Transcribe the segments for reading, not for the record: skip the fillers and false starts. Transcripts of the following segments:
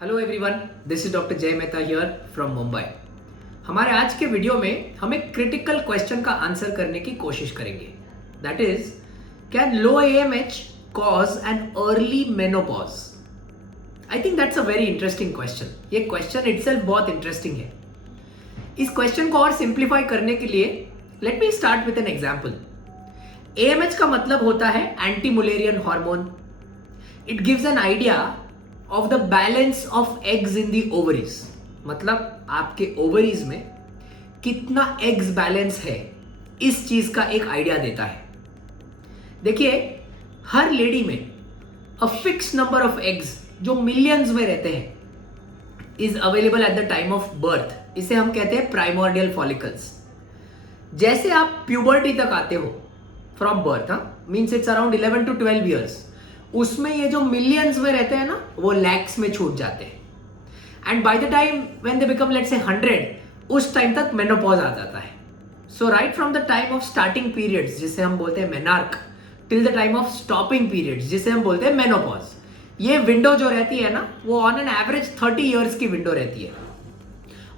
Hello everyone, this is doctor जय Mehta here from Mumbai. हमारे आज के वीडियो में हम एक क्रिटिकल क्वेश्चन का आंसर करने की कोशिश करेंगे। That is, can low AMH cause an early menopause? I think that's a very interesting question. ये क्वेश्चन इटसेल्फ बहुत इंटरेस्टिंग है। इस क्वेश्चन को और सिंप्लीफाई करने के लिए let me start with an example. AMH का मतलब होता है anti Mullerian hormone. It gives an idea of the balance of eggs in the ovaries. मतलब आपके ओवरीज में कितना एग्स बैलेंस है, इस चीज का एक आइडिया देता है। देखिए, हर लेडी में a fix number of eggs जो मिलियंस में रहते हैं is available at the time of birth. इसे हम कहते हैं प्राइमोर्डियल फॉलिकल्स। जैसे आप प्यूबर्टी तक आते हो from birth, means it's around 11 to 12 years, उसमें ये जो मिलियंस में रहते हैं ना, वो लैक्स में छूट जाते हैं। And by the time when they become let's say 100, उस टाइम तक मेनोपॉज आ जाता है। So right from the time of starting periods, जिसे हम बोलते हैं menarche, till the time of stopping periods, जिसे हम बोलते हैं मेनोपॉज, ये विंडो जो रहती है ना, वो ऑन एन एवरेज 30 ईयर्स की विंडो रहती है।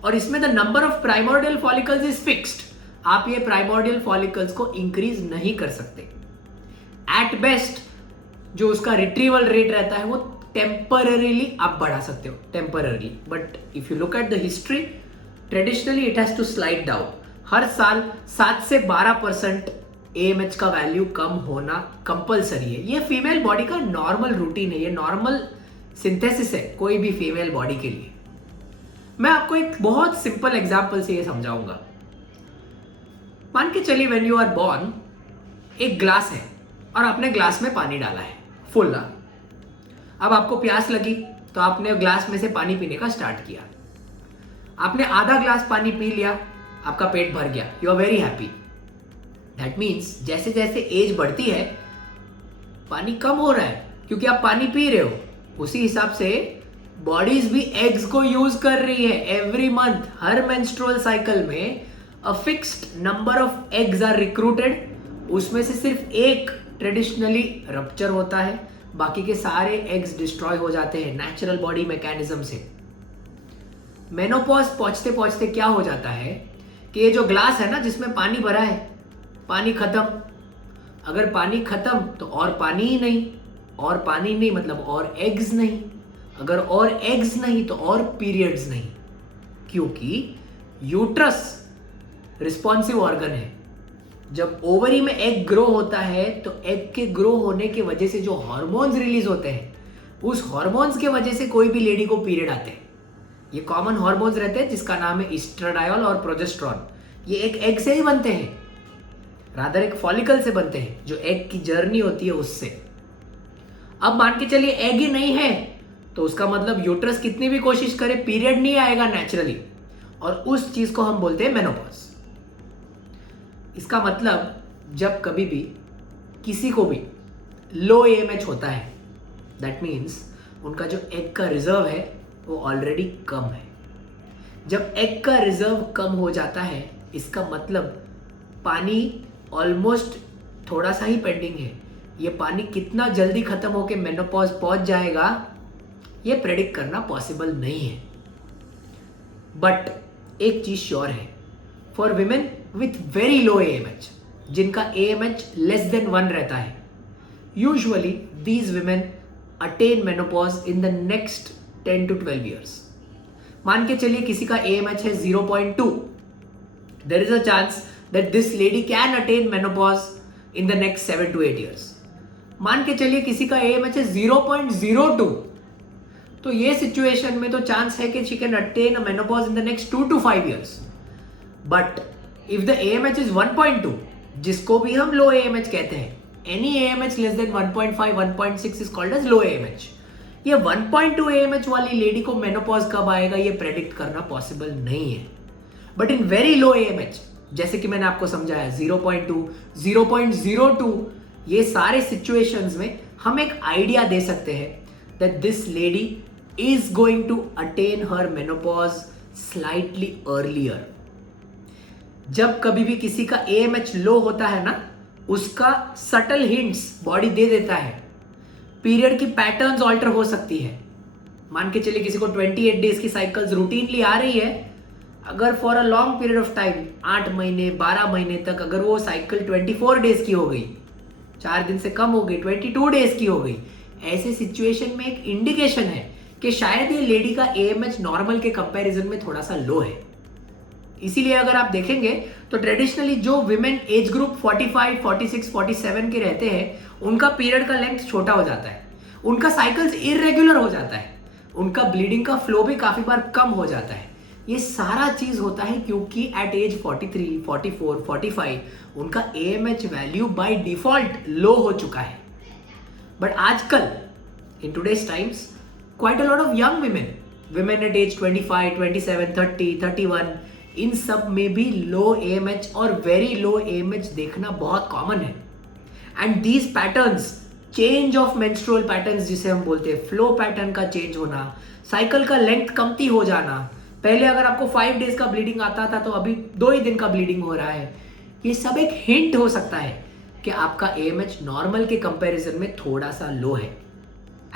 और इसमें the number of primordial follicles is fixed. आप ये प्राइमोर्डियल फॉलिकल्स को इंक्रीज नहीं कर सकते। एट बेस्ट जो उसका रिट्रीवल रेट रहता है वो टेम्पररीली आप बढ़ा सकते हो, temporarily. But if you look at the history, traditionally it has to slide down. हर साल 7 से 12% एएमएच का वैल्यू कम होना कंपलसरी है। ये फीमेल बॉडी का नॉर्मल रूटीन है, ये नॉर्मल सिंथेसिस है कोई भी फीमेल बॉडी के लिए। मैं आपको एक बहुत सिंपल एग्जांपल से ये समझाऊंगा। मान के चलिए, व्हेन यू आर बॉर्न, एक ग्लास है और आपने ग्लास में पानी डाला है फुल। अब आपको प्यास लगी तो आपने ग्लास में से पानी पीने का स्टार्ट किया। आपने आधा ग्लास पानी पी लिया, आपका पेट भर गया, you are very happy. That means जैसे जैसे एज बढ़ती है पानी कम हो रहा है, क्योंकि आप पानी पी रहे हो। उसी हिसाब से बॉडीज भी एग्स को यूज कर रही है। एवरी मंथ, हर मेंस्ट्रुअल साइकिल में a fixed number of eggs are recruited. उसमें से सिर्फ एक ट्रेडिशनली रप्चर होता है, बाकी के सारे एग्स डिस्ट्रॉय हो जाते हैं नेचुरल बॉडी मैकेनिज्म से। मेनोपॉज पहुंचते पहुंचते क्या हो जाता है कि ये जो ग्लास है ना, जिसमें पानी भरा है, पानी खत्म। अगर पानी खत्म तो और पानी ही नहीं, और पानी नहीं मतलब और एग्स नहीं, अगर और एग्स नहीं तो और पीरियड्स नहीं, क्योंकि यूट्रस रिस्पॉन्सिव ऑर्गन है। जब ओवरी में एग ग्रो होता है तो एग के ग्रो होने की वजह से जो हार्मोन्स रिलीज होते हैं, उस हार्मोन्स के वजह से कोई भी लेडी को पीरियड आते हैं। ये कॉमन हार्मोन्स रहते हैं जिसका नाम है एस्ट्राडायोल और प्रोजेस्टेरोन। ये एक एग से ही बनते हैं, रादर एक फॉलिकल से बनते हैं, जो एग की जर्नी होती है उससे। अब मान के चलिए एग ही नहीं है, तो उसका मतलब यूट्रस कितनी भी कोशिश करे पीरियड नहीं आएगा नेचुरली, और उस चीज को हम बोलते हैं मेनोपॉज। इसका मतलब जब कभी भी किसी को भी लो एएमएच होता है, दैट मीन्स उनका जो एग का रिजर्व है वो ऑलरेडी कम है। जब एग का रिजर्व कम हो जाता है, इसका मतलब पानी ऑलमोस्ट थोड़ा सा ही पेंडिंग है। ये पानी कितना जल्दी खत्म होकर मेनोपॉज पहुंच जाएगा, ये प्रेडिक्ट करना पॉसिबल नहीं है। बट एक चीज श्योर है, for women with very low AMH, जिनका एएमएच लेस देन 1 रहता है, usually these women attain menopause in the next 10 to 12 years. मान के चलिए किसी का एएमएच है 0.2, there is a chance that this lady can attain menopause in the next 7 to 8 years. मान के चलिए किसी का एएमएच है 0.02, तो ये सिचुएशन में तो चांस है कि she can attain a menopause in the next 2 to 5 years. But if the AMH is 1.2, जिसको भी हम लो AMH कहते हैं, any AMH less than 1.5, 1.6 is called as low AMH। ये 1.2 AMH वाली लेडी को मेनोपॉज कब आएगा, ये प्रेडिक्ट करना पॉसिबल नहीं है। But in very low AMH, जैसे कि मैंने आपको समझाया 0.2, 0.02, ये सारे सिचुएशंस में हम एक आइडिया दे सकते हैं that this lady is going to attain her menopause slightly earlier. जब कभी भी किसी का एएमएच लो होता है ना, उसका सटल हिंट्स बॉडी दे देता है। पीरियड की पैटर्न्स ऑल्टर हो सकती है, मान के चलिए किसी को 28 डेज की साइकिल्स रूटीनली आ रही है, अगर for a long period of time 8 महीने 12 महीने तक अगर वो साइकिल 24 डेज की हो गई, 4 दिन से कम हो गई, 22 डेज की हो गई, ऐसे सिचुएशन में एक इंडिकेशन है कि शायद ये लेडी का AMH नॉर्मल के कंपैरिजन में थोड़ा सा लो है। इसीलिए अगर आप देखेंगे तो ट्रेडिशनली जो विमेन एज ग्रुप 45, 46, 47 के रहते हैं, उनका पीरियड का लेंथ छोटा हो जाता है, उनका साइकिल्स इरेगुलर हो जाता है, उनका ब्लीडिंग का फ्लो भी काफी बार कम हो जाता है। ये सारा चीज होता है क्योंकि एट एज 43, 44, 45 उनका AMH value by default low हो चुका है। बट आजकल in today's times quite a lot of young women at age 25, 27, 30, 31, इन सब में भी लो AMH और वेरी लो AMH देखना बहुत कॉमन है। And these patterns, change of menstrual patterns जिसे हम बोलते हैं, फ्लो पैटर्न का चेंज होना, साइकिल का लेंथ कमती हो जाना, पहले अगर आपको 5 डेज का ब्लीडिंग आता था तो अभी 2 ही दिन का ब्लीडिंग हो रहा है, ये सब एक हिंट हो सकता है कि आपका AMH नॉर्मल के कंपैरिजन में थोड़ा सा लो है।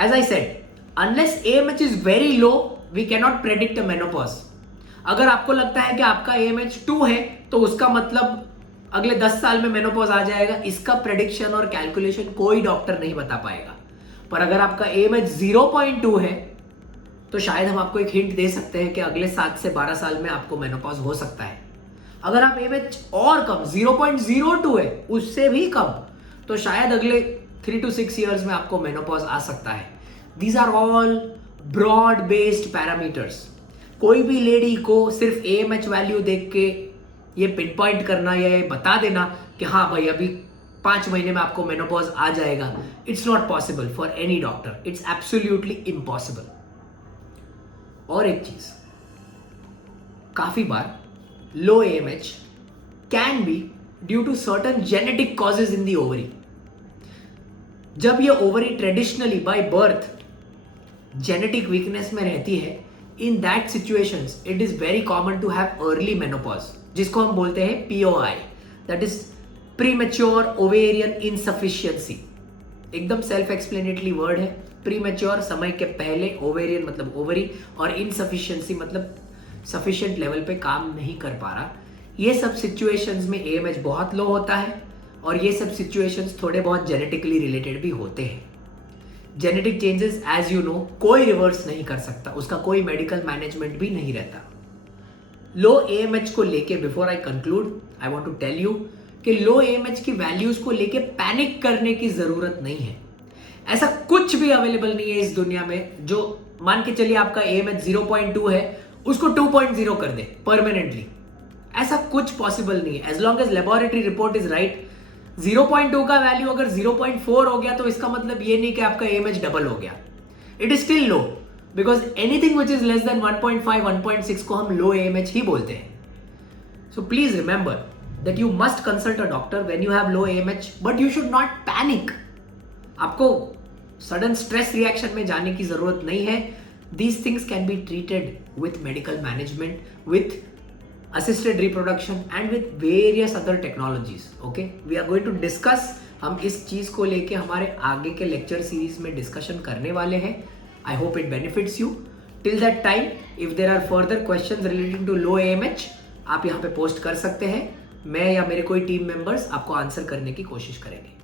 As I said, unless AMH is very low we can not predict a menopause. अगर आपको लगता है कि आपका AMH 2 है तो उसका मतलब अगले 10 साल में मेनोपॉज आ जाएगा, इसका प्रेडिक्शन और कैलकुलेशन कोई डॉक्टर नहीं बता पाएगा। पर अगर आपका AMH 0.2 है तो शायद हम आपको एक हिंट दे सकते हैं कि अगले 7 से 12 साल में आपको मेनोपॉज हो सकता है। अगर आप AMH और कम 0.02 है, उससे भी कम, तो शायद अगले 3 to 6 ईयर्स में आपको मेनोपॉज आ सकता है। These are all broad based parameters. कोई भी लेडी को सिर्फ AMH वैल्यू देख के ये पिन पॉइंट करना या ये बता देना कि हाँ भाई अभी 5 महीने में आपको मेनोपॉज आ जाएगा, it's not possible for any doctor, it's absolutely impossible. और एक चीज, काफी बार low AMH can be due to certain genetic causes in the ovary. जब ये ovary traditionally by birth genetic weakness में रहती है, in that situations it is very common to have early menopause, जिसको हम बोलते हैं POI, that is premature ovarian insufficiency. एकदम सेल्फ एक्सप्लेनेटरी वर्ड है। प्रीमेच्योर समय के पहले, ओवेरियन मतलब ओवरी, और इनसफिशियंसी मतलब सफिशिएंट लेवल पे काम नहीं कर पा रहा। ये सब सिचुएशंस में AMH बहुत लो होता है और ये सब सिचुएशंस थोड़े बहुत जेनेटिकली रिलेटेड भी होते हैं। Genetic changes as you know कोई रिवर्स नहीं कर सकता, उसका कोई मेडिकल मैनेजमेंट भी नहीं रहता। लो AMH को लेके before I conclude I want to tell you कि लो AMH की वैल्यूज को लेके पैनिक करने की जरूरत नहीं है। ऐसा कुछ भी अवेलेबल नहीं है इस दुनिया में जो मान के चलिए आपका AMH 0.2 है उसको 2.0 कर दे परमानेंटली। ऐसा कुछ पॉसिबल नहीं है। As long as laboratory report is right, 0.2 का वैल्यू अगर 0.4 हो गया तो इसका मतलब ये नहीं कि आपका AMH डबल हो गया, it is still low, because anything which is less than 1.5, 1.6 को हम लो AMH ही बोलते हैं। So please remember that you must consult a doctor when you have low AMH, but you should not panic. आपको sudden stress reaction में जाने की जरूरत नहीं है। These things can be treated with medical management, with assisted reproduction and with various other technologies. Okay, we are going to discuss, हम इस चीज को लेके हमारे आगे के लेक्चर सीरीज में डिस्कशन करने वाले हैं। I hope it benefits you. Till that time, if there are further questions relating to low AMH, आप यहाँ पे पोस्ट कर सकते हैं। मैं या मेरे कोई टीम मेंबर्स आपको आंसर करने की कोशिश करेंगे।